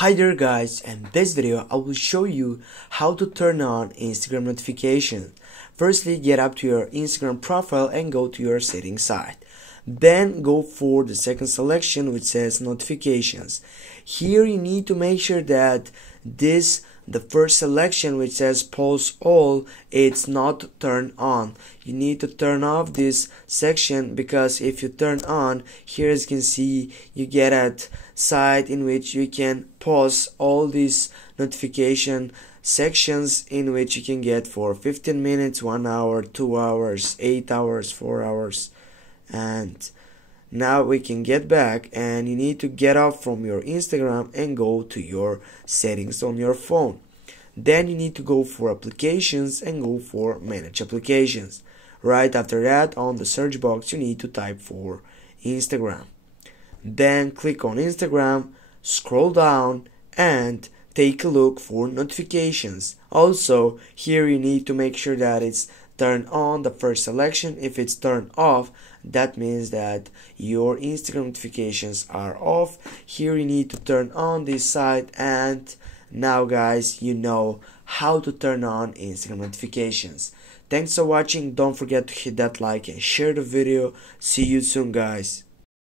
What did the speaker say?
Hi there guys, and in this video I will show you how to turn on Instagram notifications. Firstly, get up to your Instagram profile and go to your settings side. Then go for the second selection which says notifications. Here you need to make sure that the first selection which says pause all, it's not turned on. You need to turn off this section, because if you turn on, here as you can see, you get a site in which you can pause all these notification sections, in which you can get for 15 minutes, 1 hour, 2 hours, 8 hours, 4 hours. And now we can get back, and you need to get off from your Instagram and go to your settings on your phone. Then you need to go for applications and go for manage applications. Right after that, on the search box you need to type for Instagram. Then click on Instagram, scroll down and take a look for notifications. Also, here you need to make sure that it's turned on, the first selection. If it's turned off, that means that your Instagram notifications are off. Here you need to turn on this side, and now guys, you know how to turn on Instagram notifications. Thanks for watching. Don't forget to hit that like and share the video. See you soon guys.